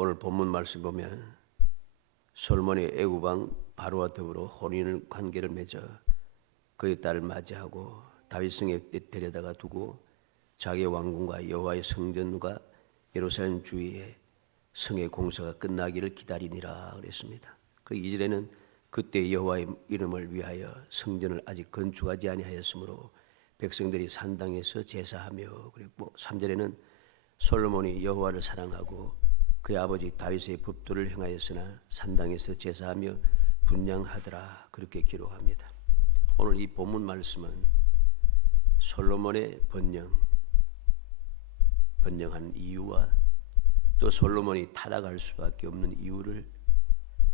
오늘 본문 말씀 보면 솔몬이 애굽 왕 바로와 더불어 혼인 관계를 맺어 그의 딸을 맞이하고 다윗성에 데려다가 두고 자기 왕궁과 여호와의 성전과 예루살렘 주위에 성의 공사가 끝나기를 기다리니라 그랬습니다. 그 2절에는 그때 여호와의 이름을 위하여 성전을 아직 건축하지 아니하였으므로 백성들이 산당에서 제사하며, 그리고 3절에는 솔로몬이 여호와를 사랑하고 그의 아버지 다윗의 법도를 행하였으나 산당에서 제사하며 분향하더라 그렇게 기록합니다. 오늘 이 본문 말씀은 솔로몬의 번영한 이유와 또 솔로몬이 타락할 수밖에 없는 이유를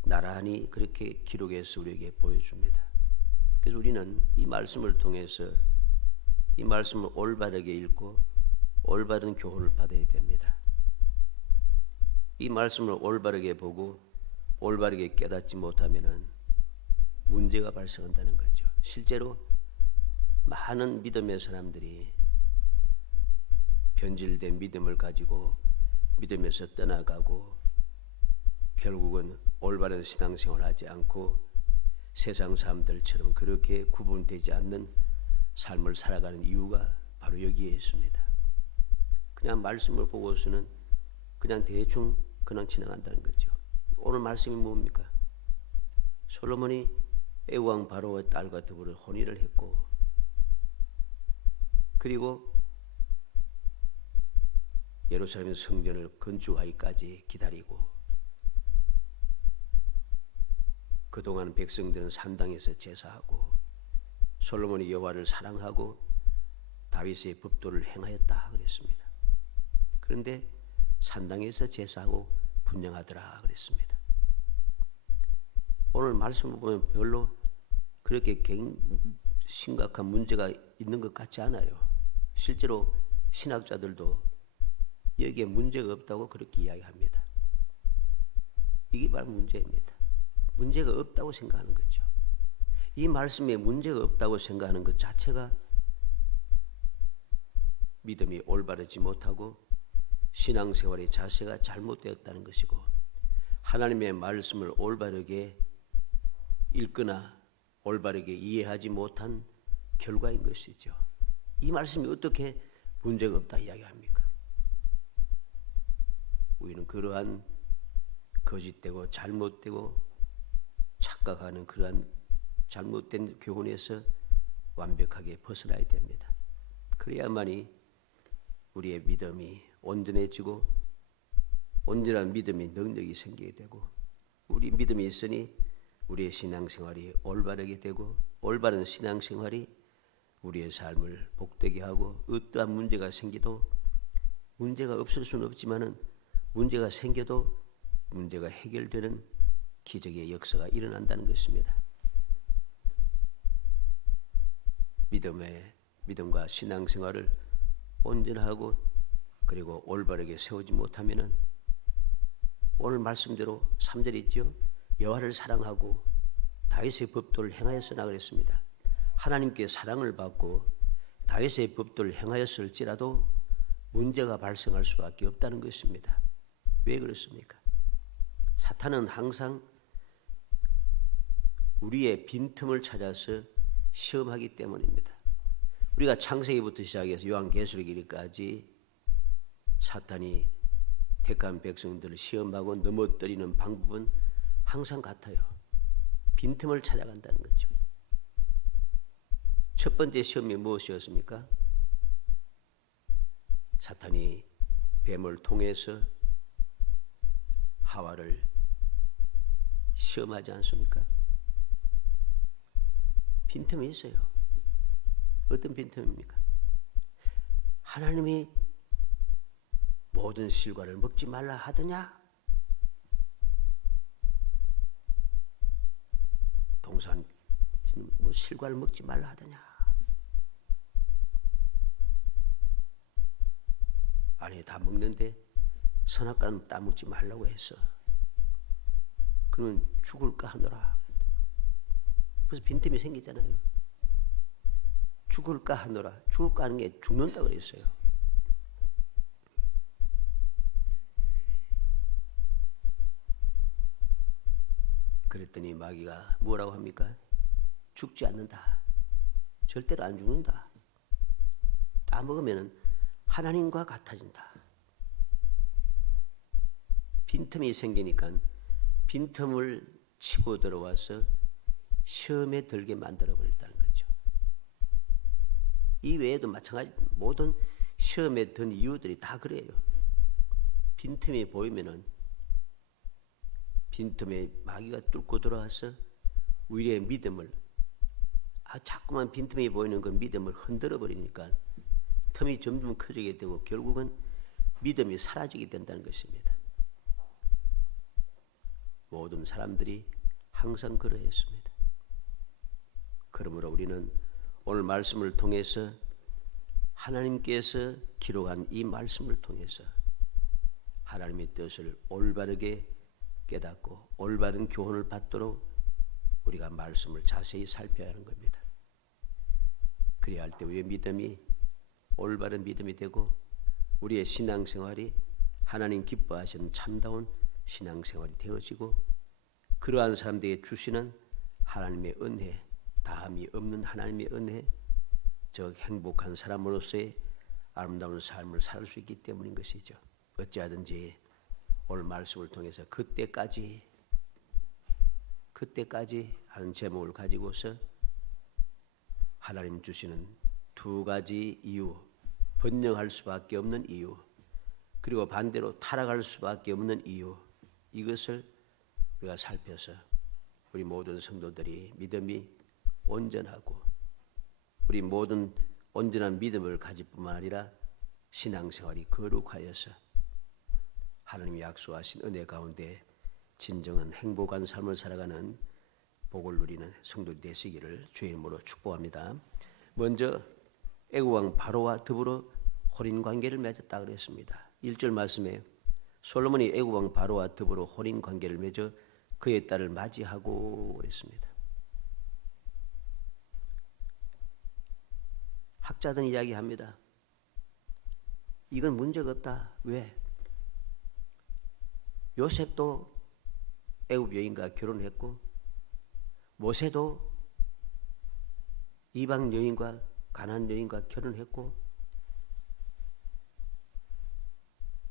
나란히 그렇게 기록해서 우리에게 보여줍니다. 그래서 우리는 이 말씀을 통해서 이 말씀을 올바르게 읽고 올바른 교훈을 받아야 됩니다. 이 말씀을 올바르게 보고 올바르게 깨닫지 못하면 문제가 발생한다는 거죠. 실제로 많은 믿음의 사람들이 변질된 믿음을 가지고 믿음에서 떠나가고 결국은 올바른 신앙생활을 하지 않고 세상 사람들처럼 그렇게 구분되지 않는 삶을 살아가는 이유가 바로 여기에 있습니다. 그냥 말씀을 보고서는 그냥 대충 그냥 지나간다는 거죠. 오늘 말씀이 뭡니까? 솔로몬이 애굽 왕 바로의 딸과 더불어 혼인을 했고, 그리고 예루살렘 성전을 건축하기까지 기다리고, 그동안 백성들은 산당에서 제사하고 솔로몬이 여호와를 사랑하고 다윗의 법도를 행하였다 그랬습니다. 그런데 산당에서 제사하고 분향하더라 그랬습니다. 오늘 말씀을 보면 별로 그렇게 심각한 문제가 있는 것 같지 않아요. 실제로 신학자들도 여기에 문제가 없다고 그렇게 이야기합니다. 이게 바로 문제입니다. 문제가 없다고 생각하는 거죠. 이 말씀에 문제가 없다고 생각하는 것 자체가 믿음이 올바르지 못하고 신앙생활의 자세가 잘못되었다는 것이고, 하나님의 말씀을 올바르게 읽거나 올바르게 이해하지 못한 결과인 것이죠. 이 말씀이 어떻게 문제가 없다 이야기합니까? 우리는 그러한 거짓되고 잘못되고 착각하는 그러한 잘못된 교훈에서 완벽하게 벗어나야 됩니다. 그래야만이 우리의 믿음이 온전해지고 온전한 믿음의 능력이 생기게 되고, 우리 믿음이 있으니 우리의 신앙생활이 올바르게 되고, 올바른 신앙생활이 우리의 삶을 복되게 하고, 어떠한 문제가 생기도 문제가 없을 수는 없지만은 문제가 생겨도 문제가 해결되는 기적의 역사가 일어난다는 것입니다. 믿음과 신앙생활을 온전하고 그리고 올바르게 세우지 못하면은 오늘 말씀대로 3절 있죠. 여호와를 사랑하고 다윗의 법도를 행하였으나 그랬습니다. 하나님께 사랑을 받고 다윗의 법도를 행하였을지라도 문제가 발생할 수밖에 없다는 것입니다. 왜 그렇습니까? 사탄은 항상 우리의 빈틈을 찾아서 시험하기 때문입니다. 우리가 창세기부터 시작해서 요한계시록까지 사탄이 택한 백성들을 시험하고 넘어뜨리는 방법은 항상 같아요. 빈틈을 찾아간다는 거죠. 첫 번째 시험이 무엇이었습니까? 사탄이 뱀을 통해서 하와를 시험하지 않습니까? 빈틈이 있어요. 어떤 빈틈입니까? 하나님이 모든 실과를 먹지 말라 하더냐? 동산 실과를 먹지 말라 하더냐? 아니, 다 먹는데 선악과는 따먹지 말라고 했어. 그러면 죽을까 하노라. 그래서 빈틈이 생기잖아요. 죽을까 하노라. 죽을까 하는 게 죽는다 그랬어요. 그랬더니 마귀가 뭐라고 합니까? 죽지 않는다. 절대로 안 죽는다. 따먹으면 하나님과 같아진다. 빈틈이 생기니까 빈틈을 치고 들어와서 시험에 들게 만들어버렸다는 거죠. 이 외에도 마찬가지 모든 시험에 든 이유들이 다 그래요. 빈틈이 보이면은 빈틈에 마귀가 뚫고 들어와서 우리의 믿음을 자꾸만 빈틈이 보이는 그 믿음을 흔들어 버리니까 틈이 점점 커지게 되고 결국은 믿음이 사라지게 된다는 것입니다. 모든 사람들이 항상 그러했습니다. 그러므로 우리는 오늘 말씀을 통해서 하나님께서 기록한 이 말씀을 통해서 하나님의 뜻을 올바르게 깨닫고 올바른 교훈을 받도록 우리가 말씀을 자세히 살펴야 하는 겁니다. 그래야 할 때 우리의 믿음이 올바른 믿음이 되고 우리의 신앙생활이 하나님 기뻐하시는 참다운 신앙생활이 되어지고 그러한 사람들에게 주시는 하나님의 은혜, 다함이 없는 하나님의 은혜, 즉 행복한 사람으로서의 아름다운 삶을 살 수 있기 때문인 것이죠. 어찌하든지 오늘 말씀을 통해서 그때까지 하는 제목을 가지고서 하나님 주시는 두 가지 이유, 번영할 수밖에 없는 이유, 그리고 반대로 타락할 수밖에 없는 이유, 이것을 우리가 살펴서 우리 모든 성도들이 믿음이 온전하고 우리 모든 온전한 믿음을 가질 뿐만 아니라 신앙생활이 거룩하여서 하나님이 약속하신 은혜 가운데 진정한 행복한 삶을 살아가는 복을 누리는 성도 되시기를 주의 이름으로 축복합니다. 먼저 애국왕 바로와 더불어 혼인관계를 맺었다 그랬습니다. 1절 말씀에 솔로몬이 애국왕 바로와 더불어 혼인관계를 맺어 그의 딸을 맞이하고 그랬습니다. 학자들은 이야기합니다. 이건 문제가 없다. 왜? 요셉도 애굽 여인과 결혼했고 모세도 이방 여인과 가나안 여인과 결혼했고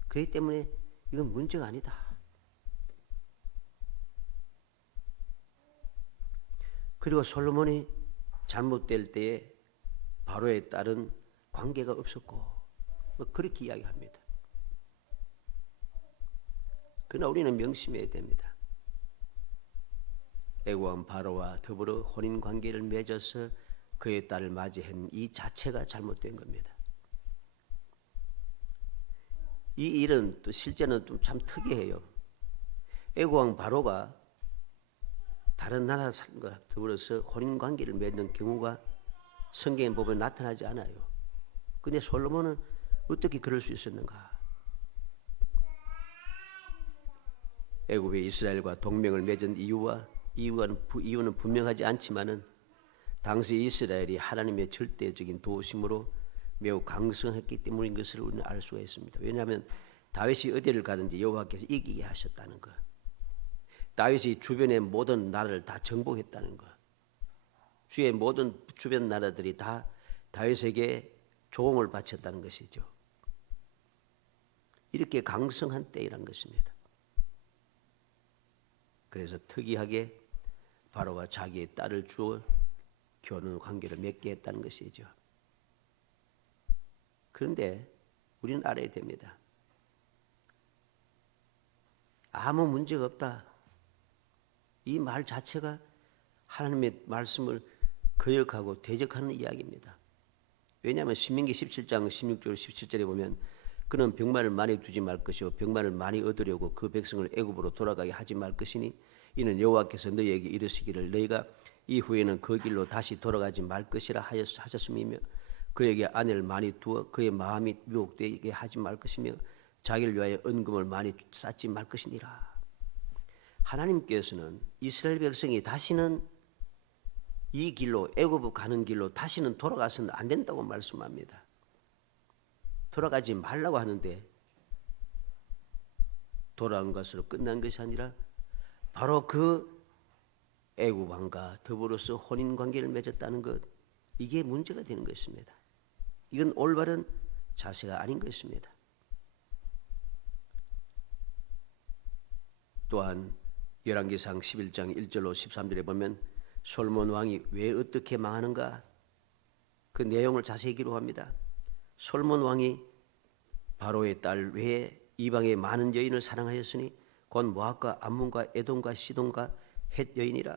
그렇기 때문에 이건 문제가 아니다. 그리고 솔로몬이 잘못될 때에 바로에 따른 관계가 없었고 그렇게 이야기합니다. 그러나 우리는 명심해야 됩니다. 애국왕 바로와 더불어 혼인관계를 맺어서 그의 딸을 맞이한 이 자체가 잘못된 겁니다. 이 일은 또 실제는 좀 참 특이해요. 애국왕 바로가 다른 나라 사람과 더불어서 혼인관계를 맺는 경우가 성경에 보면 나타나지 않아요. 근데 솔로몬은 어떻게 그럴 수 있었는가? 애굽의 이스라엘과 동맹을 맺은 이유는 분명하지 않지만은 당시 이스라엘이 하나님의 절대적인 도우심으로 매우 강성했기 때문인 것을 우리는 알 수가 있습니다. 왜냐하면 다윗이 어디를 가든지 여호와께서 이기게 하셨다는 것, 다윗이 주변의 모든 나라를 다 정복했다는 것, 주의 모든 주변 나라들이 다 다윗에게 조공을 바쳤다는 것이죠. 이렇게 강성한 때이란 것입니다. 그래서 특이하게 바로가 자기의 딸을 주어 결혼 관계를 맺게 했다는 것이죠. 그런데 우리는 알아야 됩니다. 아무 문제가 없다. 이 말 자체가 하나님의 말씀을 거역하고 대적하는 이야기입니다. 왜냐하면 신명기 17장 16절 17절에 보면 그는 병마를 많이 두지 말 것이요 병마를 많이 얻으려고 그 백성을 애굽으로 돌아가게 하지 말 것이니 이는 여호와께서 너희에게 이르시기를 너희가 이후에는 그 길로 다시 돌아가지 말 것이라 하셨음이며 그에게 아내를 많이 두어 그의 마음이 유혹되게 하지 말 것이며 자기를 위하여 은금을 많이 쌓지 말 것이니라. 하나님께서는 이스라엘 백성이 다시는 이 길로 애굽으로 가는 길로 다시는 돌아가서는 안 된다고 말씀합니다. 돌아가지 말라고 하는데 돌아온 것으로 끝난 것이 아니라 바로 그 애굽 왕과 더불어서 혼인 관계를 맺었다는 것, 이게 문제가 되는 것입니다. 이건 올바른 자세가 아닌 것입니다. 또한 열왕기상 11장 1절로 13절에 보면 솔몬 왕이 왜 어떻게 망하는가 그 내용을 자세히 기록합니다. 솔몬 왕이 바로의 딸 외에 이방의 많은 여인을 사랑하였으니 곧 모압과 암몬과 에돔과 시돈과 헷 여인이라.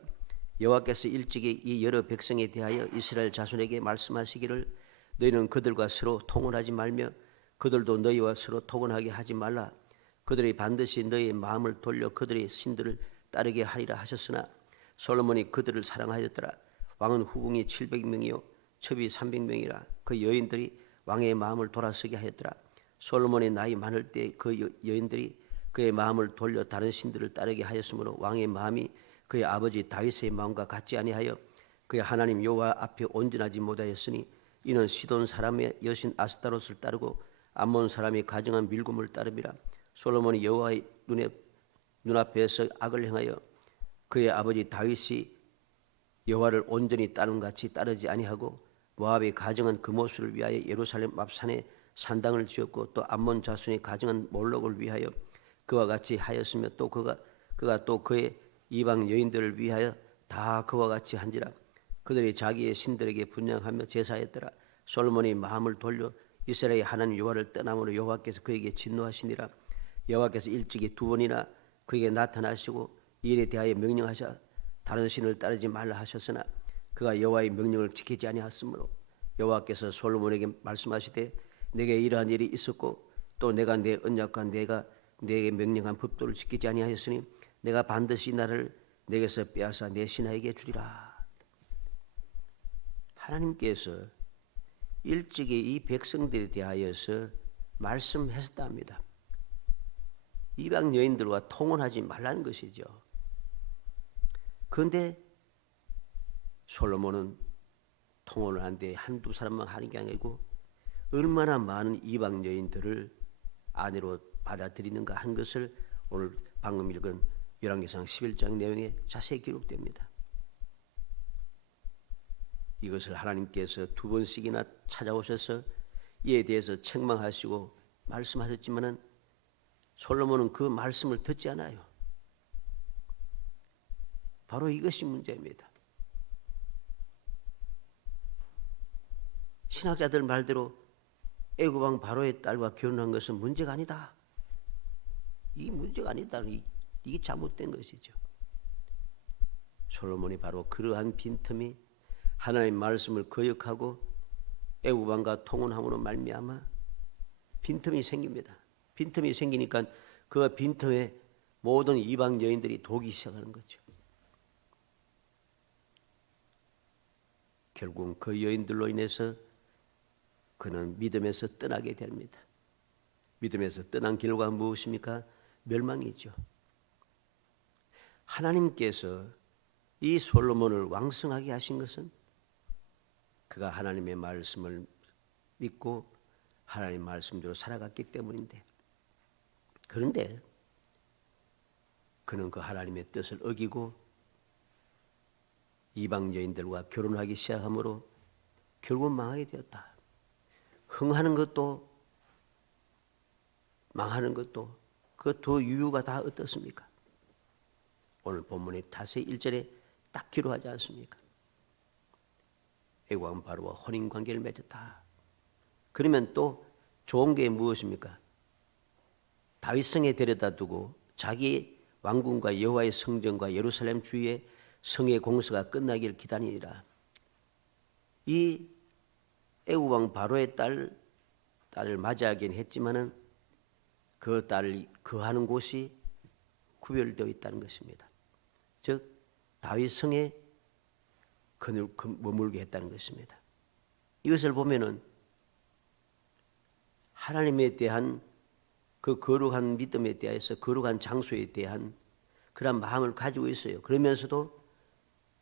여호와께서 일찍이 이 여러 백성에 대하여 이스라엘 자손에게 말씀하시기를 너희는 그들과 서로 통혼하지 말며 그들도 너희와 서로 통혼하게 하지 말라. 그들이 반드시 너희의 마음을 돌려 그들의 신들을 따르게 하리라 하셨으나 솔로몬이 그들을 사랑하였더라. 왕은 후궁이 700명이요 첩이 300명이라. 그 여인들이 왕의 마음을 돌아서게 하였더라. 솔로몬의 나이 많을 때 그 여인들이 그의 마음을 돌려 다른 신들을 따르게 하였으므로 왕의 마음이 그의 아버지 다윗의 마음과 같지 아니하여 그의 하나님 여호와 앞에 온전하지 못하였으니 이는 시돈 사람의 여신 아스타롯을 따르고 암몬 사람이 가정한 밀곰을 따름이라. 솔로몬이 여호와의 눈앞에서 악을 행하여 그의 아버지 다윗이 여호와를 온전히 따른 같이 따르지 아니하고 모압이 가정한 금오수를 위하여 예루살렘 앞산에 산당을 지었고 또 암몬 자손이 가정한 몰록을 위하여 그와 같이 하였으며 또 그가 또 그의 이방 여인들을 위하여 다 그와 같이 한지라. 그들이 자기의 신들에게 분향하며 제사했더라. 솔로몬이 마음을 돌려 이스라엘의 하나님 여호와를 떠남으로 여호와께서 그에게 진노하시니라. 여호와께서 일찍이 2번이나 그에게 나타나시고 이 일에 대하여 명령하사 다른 신을 따르지 말라 하셨으나 그가 여호와의 명령을 지키지 아니하였으므로 여호와께서 솔로몬에게 말씀하시되 내게 이러한 일이 있었고 또 내가 내 언약과 내가 내게 명령한 법도를 지키지 아니하였으니 내가 반드시 나를 내게서 빼앗아 내 신하에게 주리라. 하나님께서 일찍이 이 백성들에 대하여서 말씀하셨답니다. 이방 여인들과 통혼하지 말라는 것이죠. 그런데 솔로몬은 통혼을 하는데 한두 사람만 하는 게 아니고 얼마나 많은 이방 여인들을 아내로 받아들이는가 한 것을 오늘 방금 읽은 열왕기상 11장 내용에 자세히 기록됩니다. 이것을 하나님께서 2번씩이나 찾아오셔서 이에 대해서 책망하시고 말씀하셨지만은 솔로몬은 그 말씀을 듣지 않아요. 바로 이것이 문제입니다. 신학자들 말대로 애굽 왕 바로의 딸과 결혼한 것은 문제가 아니다. 이게 문제가 아니다. 이게 잘못된 것이죠. 솔로몬이 바로 그러한 빈틈이 하나님의 말씀을 거역하고 애굽 왕과 통혼함으로 말미암아 빈틈이 생깁니다. 빈틈이 생기니까 그 빈틈에 모든 이방 여인들이 도기 시작하는 거죠. 결국 그 여인들로 인해서 그는 믿음에서 떠나게 됩니다. 믿음에서 떠난 결과가 무엇입니까? 멸망이죠. 하나님께서 이 솔로몬을 왕성하게 하신 것은 그가 하나님의 말씀을 믿고 하나님의 말씀대로 살아갔기 때문인데, 그런데 그는 그 하나님의 뜻을 어기고 이방 여인들과 결혼하기 시작하므로 결국 망하게 되었다. 흥하는 것도 망하는 것도 그 두 이유가 다 어떻습니까? 오늘 본문의 다시 1절에 딱 기록하지 않습니까? 애굽 왕 바로와 혼인 관계를 맺었다. 그러면 또 좋은 게 무엇입니까? 다윗성에 데려다 두고 자기 왕궁과 여호와의 성전과 예루살렘 주위에 성의 공사가 끝나기를 기다리니라. 이 애굽 왕 바로의 딸을 맞이하긴 했지만은 그 딸이 거하는 곳이 구별되어 있다는 것입니다. 즉 다윗 성에 머물게 했다는 것입니다. 이것을 보면은 하나님에 대한 그 거룩한 믿음에 대해서 거룩한 장소에 대한 그런 마음을 가지고 있어요. 그러면서도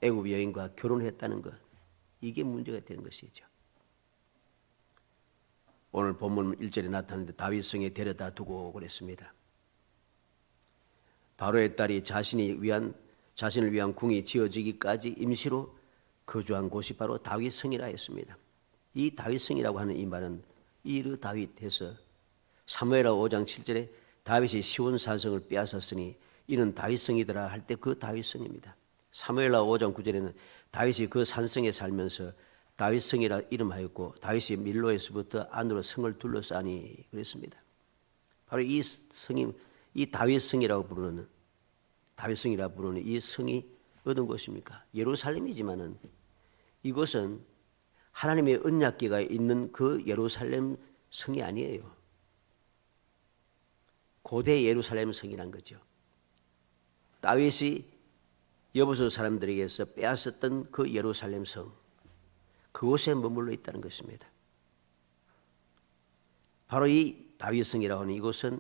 애굽 여인과 결혼했다는 것, 이게 문제가 되는 것이죠. 오늘 본문 1절에 나타나는데 다윗성에 데려다 두고 그랬습니다. 바로의 딸이 자신이 위한 자신을 위한 궁이 지어지기까지 임시로 거주한 곳이 바로 다윗성이라 했습니다. 이 다윗성이라고 하는 이 말은 이르 다윗해서 사무엘하 5장 7절에 다윗이 시온 산성을 빼앗았으니 이는 다윗성이더라 할 때 그 다윗성입니다. 사무엘하 5장 9절에는 다윗이 그 산성에 살면서 다윗성이라 이름하였고 다윗이 밀로에서부터 안으로 성을 둘러싸니 그랬습니다. 바로 이 성이 이 다윗성이라고 부르는 이 성이 어떤 것입니까? 예루살렘이지만은 이곳은 하나님의 언약궤가 있는 그 예루살렘 성이 아니에요. 고대 예루살렘 성이란 거죠. 다윗이 여부수 사람들에게서 빼앗았던 그 예루살렘 성, 그곳에 머물러 있다는 것입니다. 바로 이 다윗성이라고 하는 이곳은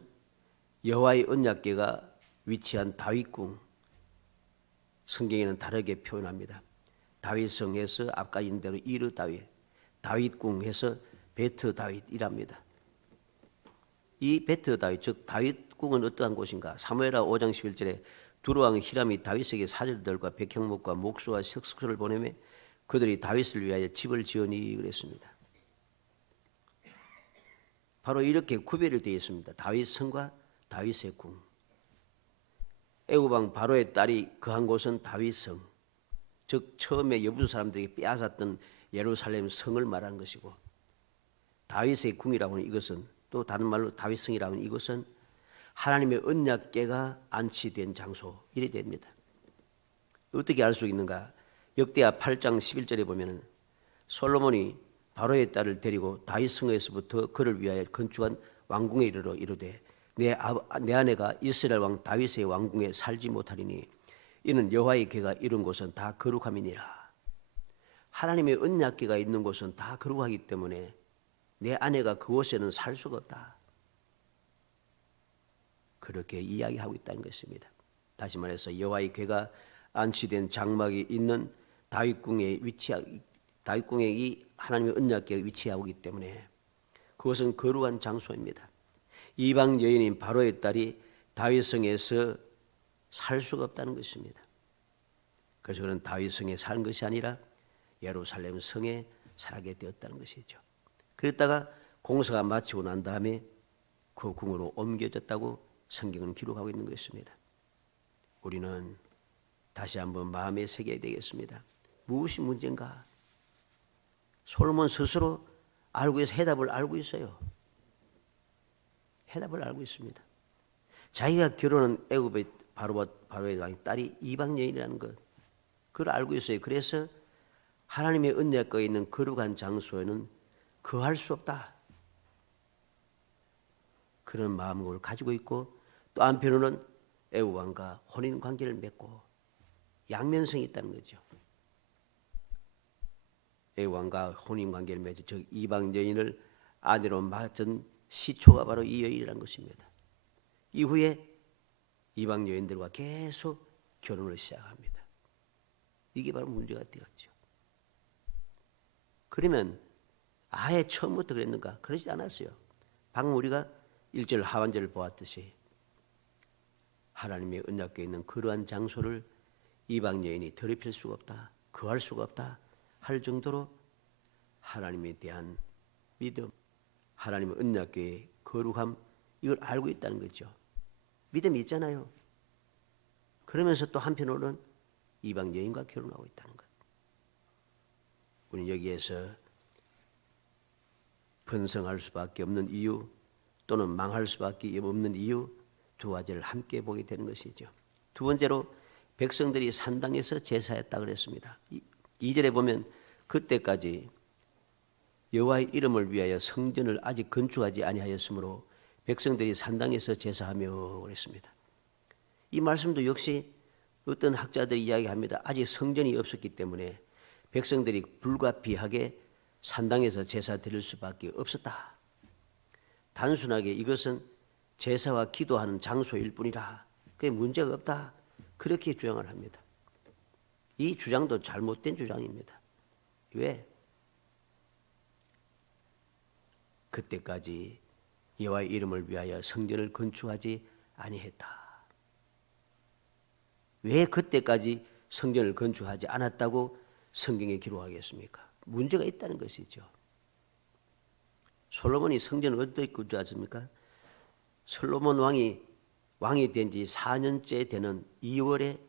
여호와의 언약궤가 위치한 다윗궁, 성경에는 다르게 표현합니다. 다윗성에서 아까 있는 대로 이르 다윗, 다윗궁에서 베트 다윗이랍니다. 이 베트 다윗, 즉 다윗궁은 어떠한 곳인가? 사무엘하 5장 11절에 두루왕 히람이 다윗에게 사절들과 백향목과 목수와 석수를 보내며 그들이 다윗을 위하여 집을 지으니 그랬습니다. 바로 이렇게 구별이 되어 있습니다. 다윗성과 다윗의 궁. 애굽왕 바로의 딸이 거한 곳은 다윗성, 즉 처음에 여부수 사람들에게 빼앗았던 예루살렘 성을 말하는 것이고, 다윗의 궁이라고 하는 이것은 또 다른 말로 다윗성이라고 하는 이것은 하나님의 언약궤가 안치된 장소 이래 됩니다. 어떻게 알 수 있는가? 역대하 8장 11절에 보면은 솔로몬이 바로의 딸을 데리고 다윗성에서부터 그를 위하여 건축한 왕궁에 이르러 이르되 내 아내가 이스라엘 왕 다윗의 왕궁에 살지 못하리니 이는 여호와의 궤가 이룬 곳은 다 거룩함이니라. 하나님의 언약궤가 있는 곳은 다 거룩하기 때문에 내 아내가 그곳에는 살 수가 없다. 그렇게 이야기하고 있다는 것입니다. 다시 말해서 여호와의 궤가 안치된 장막이 있는 다윗궁에 이 하나님의 언약궤가 위치하고 있기 때문에 그것은 거룩한 장소입니다. 이방 여인인 바로의 딸이 다윗성에서 살 수가 없다는 것입니다. 그래서 그는 다윗성에 사는 것이 아니라 예루살렘 성에 살게 되었다는 것이죠. 그랬다가 공사가 마치고 난 다음에 그 궁으로 옮겨졌다고 성경은 기록하고 있는 것입니다. 우리는 다시 한번 마음에 새겨야 되겠습니다. 무엇이 문제인가? 솔로몬 스스로 해답을 알고 있어요. 해답을 알고 있습니다. 자기가 결혼한 애굽의 바로의 왕의 딸이 이방 여인이라는 것, 그걸 알고 있어요. 그래서 하나님의 언약궤가 있는 거룩한 장소에는 거할 수 없다. 그런 마음을 가지고 있고 또 한편으로는 애굽 왕과 혼인 관계를 맺고 양면성이 있다는 거죠. 애굽 왕과 혼인 관계를 맺어 저 이방 여인을 아내로 맞은 시초가 바로 이 여인이라는 것입니다. 이후에 이방 여인들과 계속 결혼을 시작합니다. 이게 바로 문제가 되었죠. 그러면 아예 처음부터 그랬는가? 그러지 않았어요. 방금 우리가 1절 하반절을 보았듯이 하나님의 언약궤에 있는 그러한 장소를 이방 여인이 더럽힐 수가 없다, 거할 수가 없다 할 정도로 하나님에 대한 믿음, 하나님의 언약궤의 거룩함, 이걸 알고 있다는 거죠. 믿음이 있잖아요. 그러면서 또 한편으로는 이방 여인과 결혼하고 있다는 것. 우리는 여기에서 번성할 수밖에 없는 이유 또는 망할 수밖에 없는 이유 두 가지를 함께 보게 되는 것이죠. 두 번째로 백성들이 산당에서 제사했다 그랬습니다. 2절에 보면 그때까지 여호와의 이름을 위하여 성전을 아직 건축하지 아니하였으므로 백성들이 산당에서 제사하며 그랬습니다. 이 말씀도 역시 어떤 학자들이 이야기합니다. 아직 성전이 없었기 때문에 백성들이 불가피하게 산당에서 제사 드릴 수밖에 없었다. 단순하게 이것은 제사와 기도하는 장소일 뿐이라 그게 문제가 없다. 그렇게 주장을 합니다. 이 주장도 잘못된 주장입니다. 왜? 그때까지 여호와의 이름을 위하여 성전을 건축하지 아니했다. 왜 그때까지 성전을 건축하지 않았다고 성경에 기록하겠습니까? 문제가 있다는 것이죠. 솔로몬이 성전을 어떻게 건축했습니까? 솔로몬 왕이 된 지 4년째 되는 2월에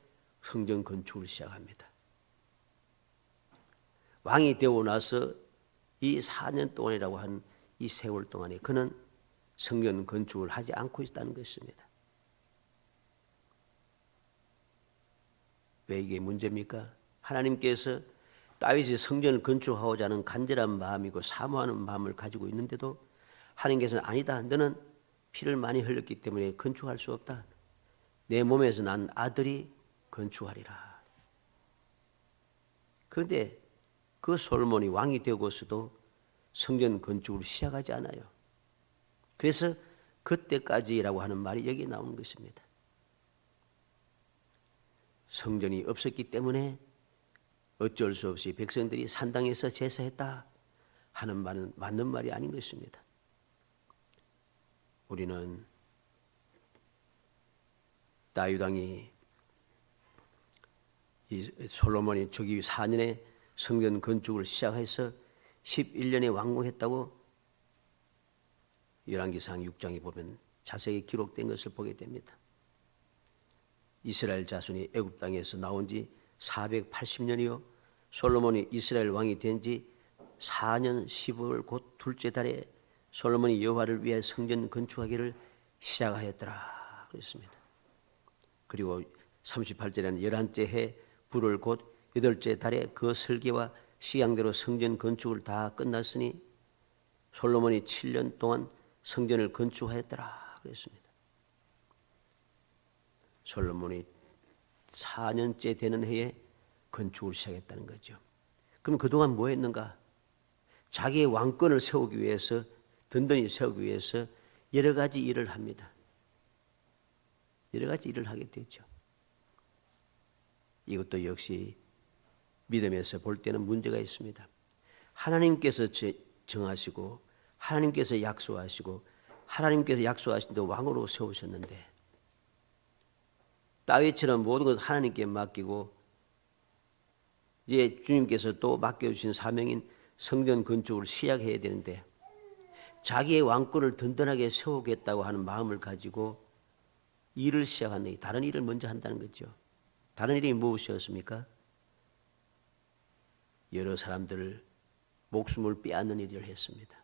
성전 건축을 시작합니다. 왕이 되고 나서 이 4년 동안이라고 하는 이 세월 동안에 그는 성전 건축을 하지 않고 있다는 것입니다. 왜 이게 문제입니까? 하나님께서 다윗이 성전을 건축하고자 하는 간절한 마음이고 사모하는 마음을 가지고 있는데도 하나님께서는 아니다. 너는 피를 많이 흘렸기 때문에 건축할 수 없다. 내 몸에서 난 아들이 건축하리라. 그런데 그 솔로몬이 왕이 되고서도 성전 건축을 시작하지 않아요. 그래서 그때까지라고 하는 말이 여기에 나오는 것입니다. 성전이 없었기 때문에 어쩔 수 없이 백성들이 산당에서 제사했다 하는 말은 맞는 말이 아닌 것입니다. 우리는 다윗 왕이 이 솔로몬이 저기 4년에 성전 건축을 시작해서 11년에 완공했다고 열왕기상 6장에 보면 자세히 기록된 것을 보게 됩니다. 이스라엘 자손이 애굽 땅에서 나온 지 480년이요 솔로몬이 이스라엘 왕이 된 지 4년 15월 곧 둘째 달에 솔로몬이 여호와를 위해 성전 건축하기를 시작하였더라 그랬습니다. 그리고 38절에는 11째 해 불월 곧 8째 달에 그 설계와 시향대로 성전 건축을 다 끝났으니 솔로몬이 7년 동안 성전을 건축하였더라 그랬습니다. 솔로몬이 4년째 되는 해에 건축을 시작했다는 거죠. 그럼 그동안 뭐 했는가? 자기의 왕권을 세우기 위해서 든든히 세우기 위해서 여러 가지 일을 합니다. 여러 가지 일을 하게 되죠. 이것도 역시 믿음에서 볼 때는 문제가 있습니다. 하나님께서 정하시고 하나님께서 약속하시고 하나님께서 약속하신 데 왕으로 세우셨는데 다윗처럼 모든 것을 하나님께 맡기고 이제 주님께서 또 맡겨주신 사명인 성전 건축을 시작해야 되는데 자기의 왕권을 든든하게 세우겠다고 하는 마음을 가지고 일을 시작하는 다른 일을 먼저 한다는 거죠. 다른 일이 무엇이었습니까? 여러 사람들을 목숨을 빼앗는 일을 했습니다.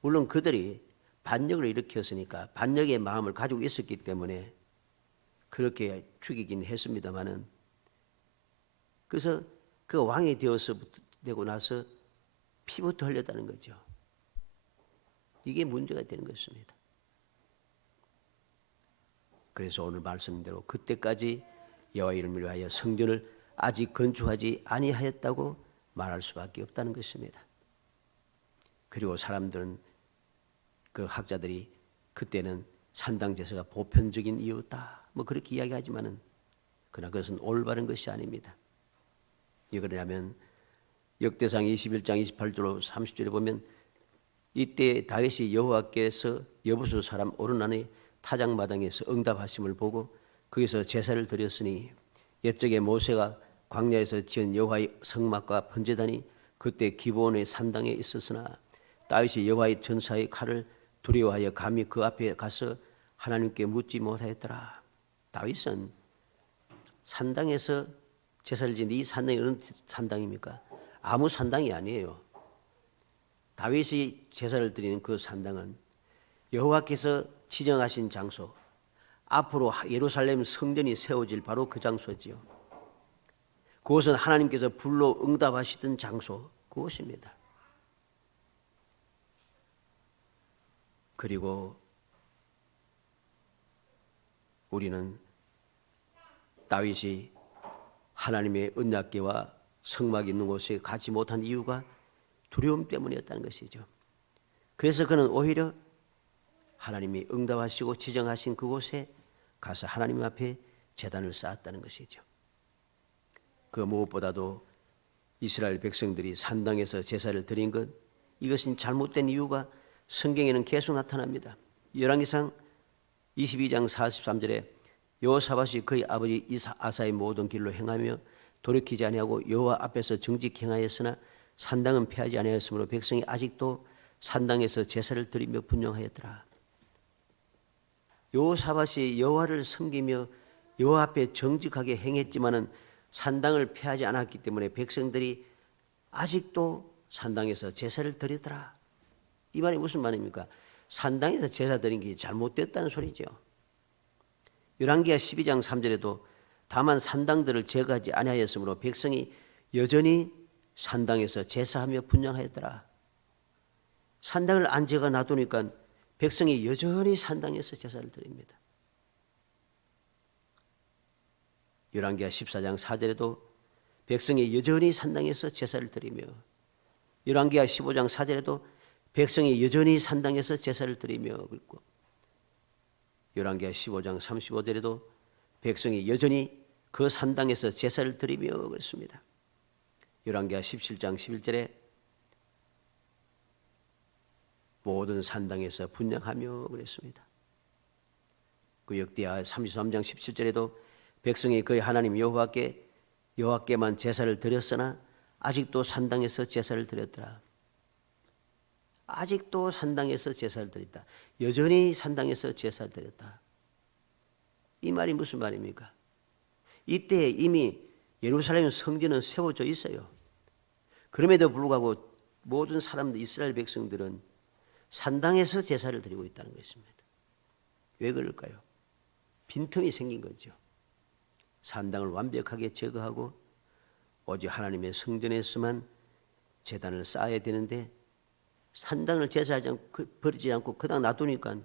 물론 그들이 반역을 일으켰으니까 반역의 마음을 가지고 있었기 때문에 그렇게 죽이긴 했습니다마는 그래서 그 왕이 되고 나서 피부터 흘렸다는 거죠. 이게 문제가 되는 것입니다. 그래서 오늘 말씀대로 그때까지 여호와 이름을 위하여 성전을 아직 건축하지 아니하였다고 말할 수밖에 없다는 것입니다. 그리고 사람들은 그 학자들이 그때는 산당 제사가 보편적인 이유다 뭐 그렇게 이야기하지만은 그러나 그것은 올바른 것이 아닙니다. 왜 그러냐면 역대상 21장 28절 30절에 보면 이때 다윗이 여호와께서 여부수 사람 오르난의 타작마당에서 응답하심을 보고 거기서 제사를 드렸으니 옛적에 모세가 광야에서 지은 여호와의 성막과 번제단이 그때 기브온의 산당에 있었으나 다윗이 여호와의 전사의 칼을 두려워하여 감히 그 앞에 가서 하나님께 묻지 못하였더라. 다윗은 산당에서 제사를 지는데 이 산당이 어느 산당입니까? 아무 산당이 아니에요. 다윗이 제사를 드리는 그 산당은 여호와께서 지정하신 장소, 앞으로 예루살렘 성전이 세워질 바로 그 장소지요. 그것은 하나님께서 불로 응답하시던 장소, 그것입니다. 그리고 우리는 다윗이 하나님의 언약궤와 성막이 있는 곳에 가지 못한 이유가 두려움 때문이었다는 것이죠. 그래서 그는 오히려 하나님이 응답하시고 지정하신 그곳에 가서 하나님 앞에 제단을 쌓았다는 것이죠. 그 무엇보다도 이스라엘 백성들이 산당에서 제사를 드린 것, 이것은 잘못된 이유가 성경에는 계속 나타납니다. 열왕기상 22장 43절에 여호사밧이 그의 아버지 아사의 모든 길로 행하며 돌이키지 아니하고 여호와 앞에서 정직 행하였으나 산당은 피하지 아니하였으므로 백성이 아직도 산당에서 제사를 드리며 분향하였더라. 여호사밧이 여호와를 섬기며 여호와 앞에 정직하게 행했지만은 산당을 피하지 않았기 때문에 백성들이 아직도 산당에서 제사를 드리더라. 이 말이 무슨 말입니까? 산당에서 제사 드린 게 잘못됐다는 소리죠. 열왕기하 12장 3절에도 다만 산당들을 제거하지 아니하였으므로 백성이 여전히 산당에서 제사하며 분향하였더라. 산당을 안 제거 놔두니까 백성이 여전히 산당에서 제사를 드립니다. 열왕기하 14장 4절에도 백성이 여전히 산당에서 제사를 드리며 열왕기하 15장 4절에도 백성이 여전히 산당에서 제사를 드리며 그리고 열왕기하 15장 35절에도 백성이 여전히 그 산당에서 제사를 드리며 그랬습니다. 열왕기하 17장 11절에 모든 산당에서 분향하며 그랬습니다. 그 역대하 33장 17절에도 백성이 그의 하나님 여호와께만 제사를 드렸으나 아직도 산당에서 제사를 드렸더라. 아직도 산당에서 제사를 드렸다. 여전히 산당에서 제사를 드렸다. 이 말이 무슨 말입니까? 이때 이미 예루살렘 성전은 세워져 있어요. 그럼에도 불구하고 모든 사람들 이스라엘 백성들은 산당에서 제사를 드리고 있다는 것입니다. 왜 그럴까요? 빈틈이 생긴 거죠. 산당을 완벽하게 제거하고 오직 하나님의 성전에서만 제단을 쌓아야 되는데 산당을 제사하지 않고 버리지 않고 그냥 놔두니까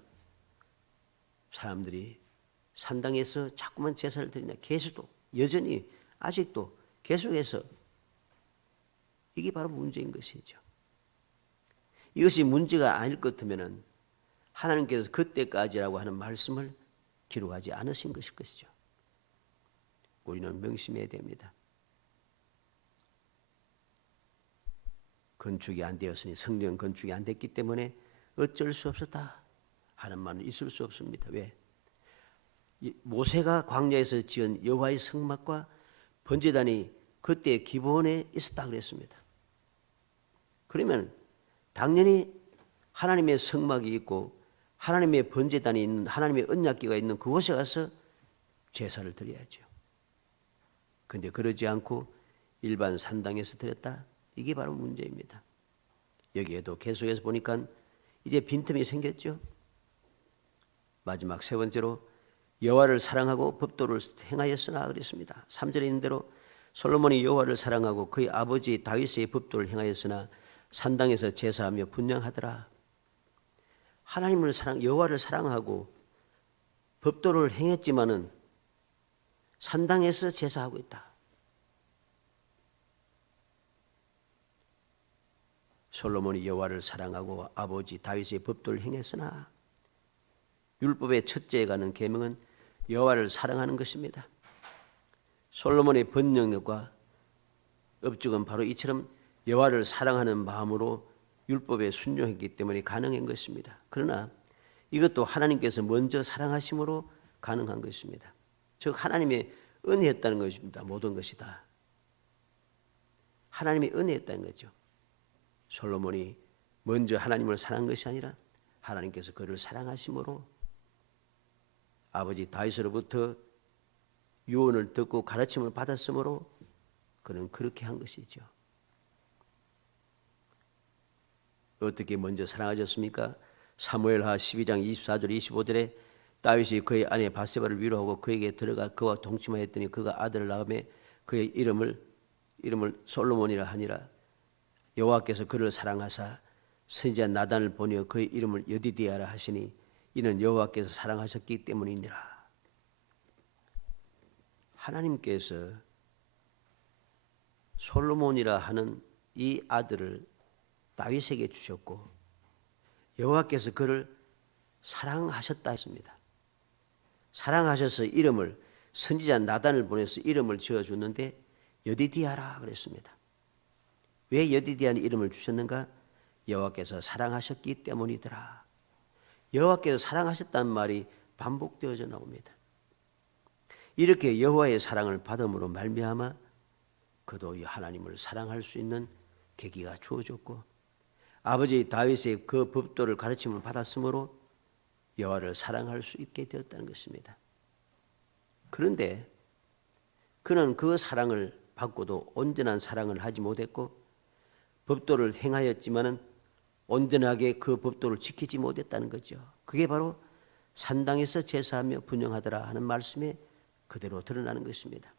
사람들이 산당에서 자꾸만 제사를 드리냐. 계속 여전히 아직도 계속해서 이게 바로 문제인 것이죠. 이것이 문제가 아닐 것 같으면 하나님께서 그때까지라고 하는 말씀을 기록하지 않으신 것일 것이죠. 우리는 명심해야 됩니다. 건축이 안 되었으니 성전 건축이 안 됐기 때문에 어쩔 수 없었다 하는 말은 있을 수 없습니다. 왜? 모세가 광야에서 지은 여호와의 성막과 번제단이 그때 기본에 있었다 그랬습니다. 그러면 당연히 하나님의 성막이 있고 하나님의 번제단이 있는 하나님의 언약궤가 있는 그곳에 가서 제사를 드려야죠. 그런데 그러지 않고 일반 산당에서 드렸다. 이게 바로 문제입니다. 여기에도 계속해서 보니까 이제 빈틈이 생겼죠. 마지막 세 번째로 여호와를 사랑하고 법도를 행하였으나 그랬습니다. 3절에 있는 대로 솔로몬이 여호와를 사랑하고 그의 아버지 다윗의 법도를 행하였으나 산당에서 제사하며 분향하더라. 하나님을 여호와를 사랑하고 법도를 행했지만은 산당에서 제사하고 있다. 솔로몬이 여호와를 사랑하고 아버지 다윗의 법도를 행했으나 율법의 첫째에 가는 계명은 여호와를 사랑하는 것입니다. 솔로몬의 번영과 업적은 바로 이처럼 여호와를 사랑하는 마음으로 율법에 순종했기 때문에 가능한 것입니다. 그러나 이것도 하나님께서 먼저 사랑하심으로 가능한 것입니다. 즉 하나님의 은혜였다는 것입니다. 모든 것이 다 하나님의 은혜였다는 거죠. 솔로몬이 먼저 하나님을 사랑한 것이 아니라 하나님께서 그를 사랑하심으로 아버지 다윗으로부터 유언을 듣고 가르침을 받았으므로 그는 그렇게 한 것이죠. 어떻게 먼저 사랑하셨습니까? 사무엘하 12장 24절 25절에 다윗이 그의 아내 바세바를 위로하고 그에게 들어가 그와 동침하였더니 그가 아들을 낳음에 그의 이름을 솔로몬이라 하니라. 여호와께서 그를 사랑하사 선지자 나단을 보내어 그의 이름을 여디디아라 하시니 이는 여호와께서 사랑하셨기 때문이니라. 하나님께서 솔로몬이라 하는 이 아들을 다윗에게 주셨고 여호와께서 그를 사랑하셨다 했습니다. 사랑하셔서 이름을 선지자 나단을 보내서 이름을 지어줬는데 여디디아라 그랬습니다. 왜 여디디아는 이름을 주셨는가? 여호와께서 사랑하셨기 때문이더라. 여호와께서 사랑하셨다는 말이 반복되어져 나옵니다. 이렇게 여호와의 사랑을 받음으로 말미암아 그도 이 하나님을 사랑할 수 있는 계기가 주어졌고 아버지 다윗의 그 법도를 가르침을 받았으므로 여호와를 사랑할 수 있게 되었다는 것입니다. 그런데 그는 그 사랑을 받고도 온전한 사랑을 하지 못했고 법도를 행하였지만은 온전하게 그 법도를 지키지 못했다는 거죠. 그게 바로 산당에서 제사하며 분향하더라 하는 말씀에 그대로 드러나는 것입니다.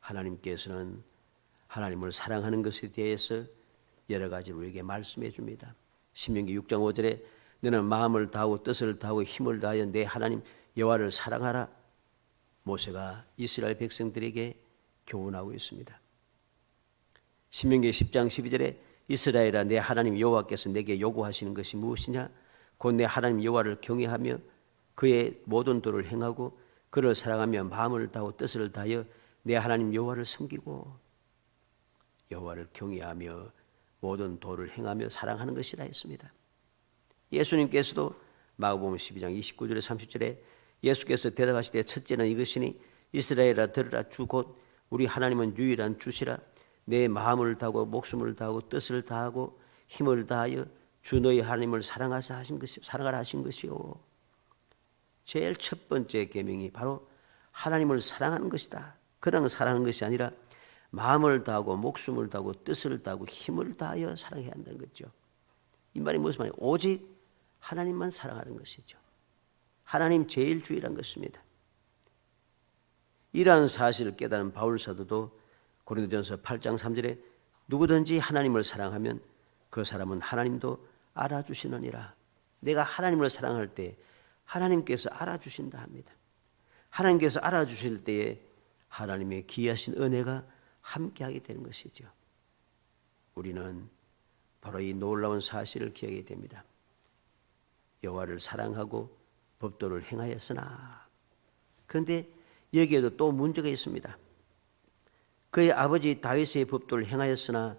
하나님께서는 하나님을 사랑하는 것에 대해서 여러 가지로 우리에게 말씀해 줍니다. 신명기 6장 5절에 너는 마음을 다하고 뜻을 다하고 힘을 다하여 내 하나님 여호와를 사랑하라. 모세가 이스라엘 백성들에게 교훈하고 있습니다. 신명기 10장 12절에 이스라엘아 내 하나님 여호와께서 내게 요구하시는 것이 무엇이냐? 곧 내 하나님 여호와를 경외하며 그의 모든 도를 행하고 그를 사랑하며 마음을 다하고 뜻을 다하여 내 하나님 여호와를 섬기고 여호와를 경외하며 모든 도를 행하며 사랑하는 것이라 했습니다. 예수님께서도 마가복음 12장 29절에 30절에 예수께서 대답하시되 첫째는 이것이니 이스라엘아 들으라 주 곧 우리 하나님은 유일한 주시라 내 마음을 다하고 목숨을 다하고 뜻을 다하고 힘을 다하여 주 너희 하나님을 사랑하라 하신 것이요. 제일 첫 번째 계명이 바로 하나님을 사랑하는 것이다. 그냥 사랑하는 것이 아니라 마음을 다하고 목숨을 다하고 뜻을 다하고 힘을 다하여 사랑해야 한다는 거죠. 이 말이 무슨 말이에요? 오직 하나님만 사랑하는 것이죠. 하나님 제일 주의란 것입니다. 이러한 사실을 깨달은 바울 사도도 고린도전서 8장 3절에 누구든지 하나님을 사랑하면 그 사람은 하나님도 알아주시느니라. 내가 하나님을 사랑할 때 하나님께서 알아주신다 합니다. 하나님께서 알아주실 때에 하나님의 귀하신 은혜가 함께하게 되는 것이죠. 우리는 바로 이 놀라운 사실을 기억하게 됩니다. 여호와를 사랑하고 법도를 행하였으나 그런데 여기에도 또 문제가 있습니다. 그의 아버지 다윗의 법도를 행하였으나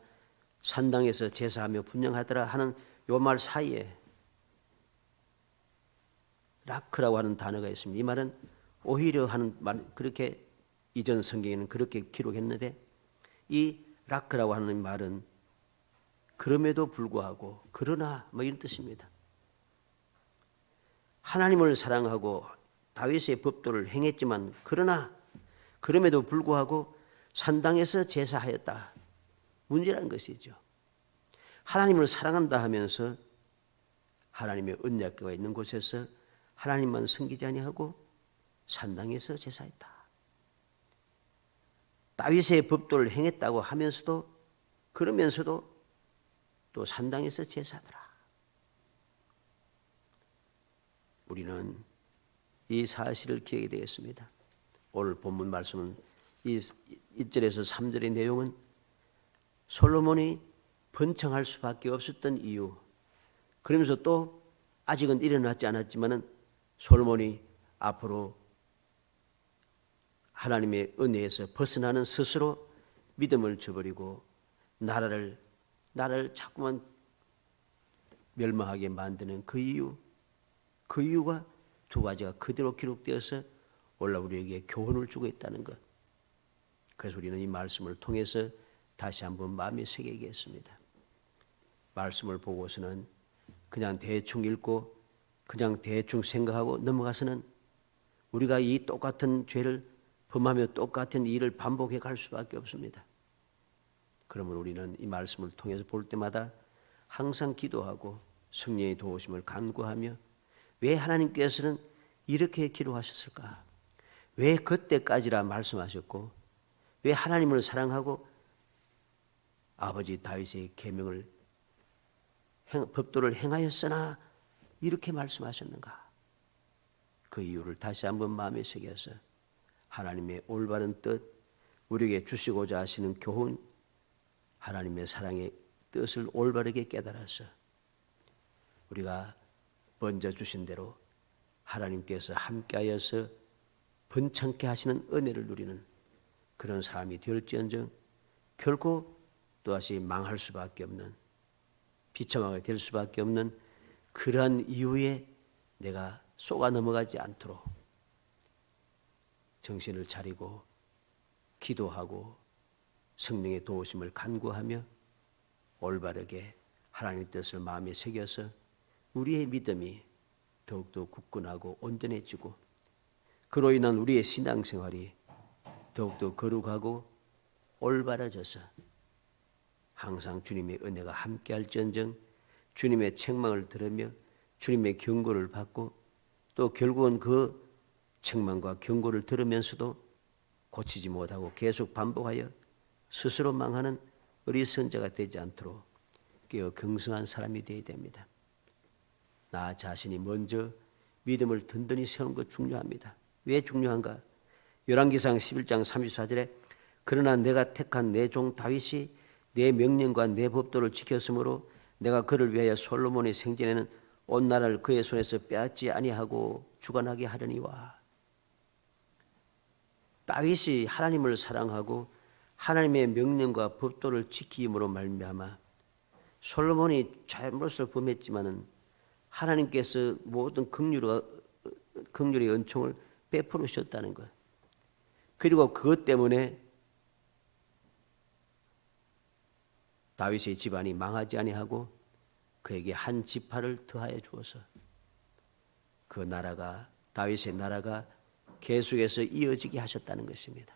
산당에서 제사하며 분향하더라 하는 요 말 사이에 라크라고 하는 단어가 있습니다. 이 말은 오히려 하는 말, 그렇게 이전 성경에는 그렇게 기록했는데 이 라크라고 하는 말은 그럼에도 불구하고 그러나 뭐 이런 뜻입니다. 하나님을 사랑하고 다윗의 법도를 행했지만 그러나 그럼에도 불구하고 산당에서 제사하였다. 문제라는 것이죠. 하나님을 사랑한다 하면서 하나님의 언약궤가 있는 곳에서 하나님만 섬기지 아니하고 산당에서 제사했다. 다윗의 법도를 행했다고 하면서도 그러면서도 또 산당에서 제사하더라. 우리는 이 사실을 기억해야 되겠습니다. 오늘 본문 말씀은 이 1절에서 3절의 내용은 솔로몬이 번창할 수밖에 없었던 이유, 그러면서 또 아직은 일어나지 않았지만은 솔로몬이 앞으로 하나님의 은혜에서 벗어나는 스스로 믿음을 저버리고 나라를 자꾸만 멸망하게 만드는 그 이유가 두 가지가 그대로 기록되어서 올라 우리에게 교훈을 주고 있다는 것. 그래서 우리는 이 말씀을 통해서 다시 한번 마음에 새기겠습니다. 말씀을 보고서는 그냥 대충 읽고 그냥 대충 생각하고 넘어가서는 우리가 이 똑같은 죄를 범하며 똑같은 일을 반복해 갈 수밖에 없습니다. 그러면 우리는 이 말씀을 통해서 볼 때마다 항상 기도하고 성령의 도우심을 간구하며 왜 하나님께서는 이렇게 기록하셨을까? 왜 그때까지라 말씀하셨고 왜 하나님을 사랑하고 아버지 다윗의 계명을 법도를 행하였으나 이렇게 말씀하셨는가? 그 이유를 다시 한번 마음에 새겨서 하나님의 올바른 뜻, 우리에게 주시고자 하시는 교훈, 하나님의 사랑의 뜻을 올바르게 깨달아서 우리가 먼저 주신 대로 하나님께서 함께하여서 번창케 하시는 은혜를 누리는 그런 사람이 될지언정 결코 또다시 망할 수밖에 없는, 비참하게 될 수밖에 없는 그러한 이유에 내가 속아 넘어가지 않도록 정신을 차리고 기도하고 성령의 도우심을 간구하며 올바르게 하나님의 뜻을 마음에 새겨서 우리의 믿음이 더욱더 굳건하고 온전해지고 그로 인한 우리의 신앙생활이 더욱더 거룩하고 올바라져서 항상 주님의 은혜가 함께할지언정 주님의 책망을 들으며 주님의 경고를 받고 또 결국은 그 책망과 경고를 들으면서도 고치지 못하고 계속 반복하여 스스로 망하는 어리석은 자가 되지 않도록 깨어 경성한 사람이 되어야 됩니다. 나 자신이 먼저 믿음을 든든히 세우는 것 중요합니다. 왜 중요한가? 열왕기상 11장 34절에 그러나 내가 택한 내 종 다윗이 내 명령과 내 법도를 지켰으므로 내가 그를 위하여 솔로몬의 생전에는 온 나라를 그의 손에서 빼앗지 아니하고 주관하게 하려니와. 다윗이 하나님을 사랑하고 하나님의 명령과 법도를 지킴으로 말미암아 솔로몬이 잘못을 범했지만은 하나님께서 모든 긍휼의 은총을 베풀으셨다는 것. 그리고 그것 때문에 다윗의 집안이 망하지 아니하고 그에게 한 지파를 더하여 주어서 그 나라가 다윗의 나라가 계속해서 이어지게 하셨다는 것입니다.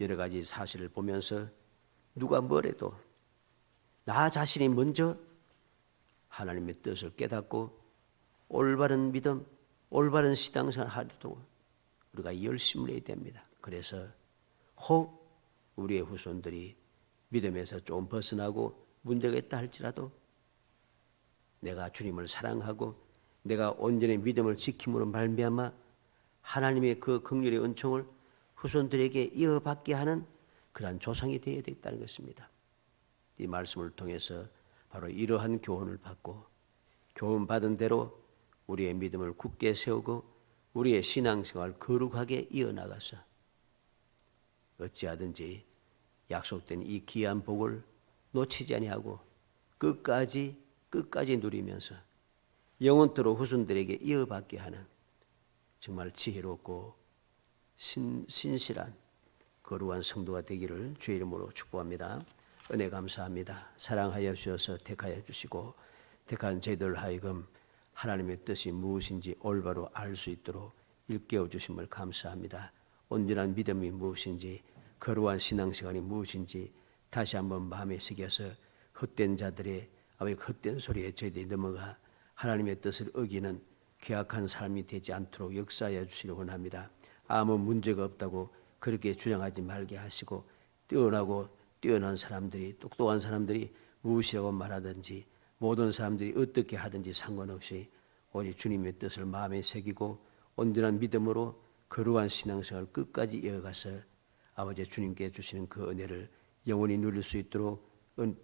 여러 가지 사실을 보면서 누가 뭐래도 나 자신이 먼저 하나님의 뜻을 깨닫고 올바른 믿음, 올바른 신앙생활을 하도록 우리가 열심을 해야 됩니다. 그래서 혹 우리의 후손들이 믿음에서 좀 벗어나고 문제가 있다 할지라도 내가 주님을 사랑하고 내가 온전히 믿음을 지킴으로 말미암아 하나님의 그 긍휼의 은총을 후손들에게 이어받게 하는 그러한 조상이 되어야 되겠다는 것입니다. 이 말씀을 통해서 바로 이러한 교훈을 받고 교훈 받은 대로 우리의 믿음을 굳게 세우고 우리의 신앙생활 거룩하게 이어나가서 어찌하든지 약속된 이 귀한 복을 놓치지 아니하고 끝까지 누리면서 영원토록 후손들에게 이어받게 하는 정말 지혜롭고 신실한 거룩한 성도가 되기를 주의 이름으로 축복합니다. 은혜 감사합니다. 사랑하여 주셔서 택하여 주시고 택한 저희들 하여금 하나님의 뜻이 무엇인지 올바로 알 수 있도록 일깨워 주심을 감사합니다. 온전한 믿음이 무엇인지 거룩한 신앙생활이 무엇인지 다시 한번 마음에 새겨서 헛된 자들의 헛된 소리에 저희들이 넘어가 하나님의 뜻을 어기는 괴악한 삶이 되지 않도록 역사하여 주시려고 합니다. 아무 문제가 없다고 그렇게 주장하지 말게 하시고 뛰어난 사람들이 똑똑한 사람들이 무엇이라고 말하든지 모든 사람들이 어떻게 하든지 상관없이 오직 주님의 뜻을 마음에 새기고 온전한 믿음으로 거룩한 신앙생활을 끝까지 이어가서 아버지 주님께 주시는 그 은혜를 영원히 누릴 수 있도록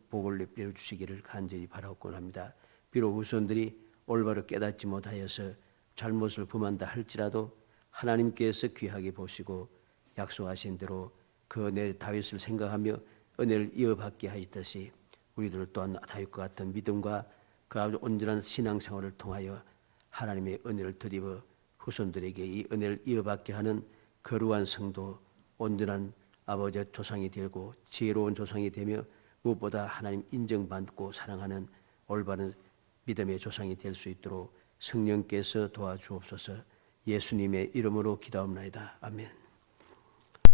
복을 내려 주시기를 간절히 바라곤 합니다. 비록 후손들이 올바로 깨닫지 못하여서 잘못을 범한다 할지라도 하나님께서 귀하게 보시고 약속하신 대로 그 내 다윗을 생각하며 은혜를 이어받게 하시듯이 우리들 또한 다윗과 같은 믿음과 그 아주 온전한 신앙생활을 통하여 하나님의 은혜를 드리고 후손들에게 이 은혜를 이어받게 하는 거룩한 성도, 온전한 아버지의 조상이 되고 지혜로운 조상이 되며 무엇보다 하나님 인정받고 사랑하는 올바른 믿음의 조상이 될 수 있도록 성령께서 도와주옵소서. 예수님의 이름으로 기도합니다. 아멘.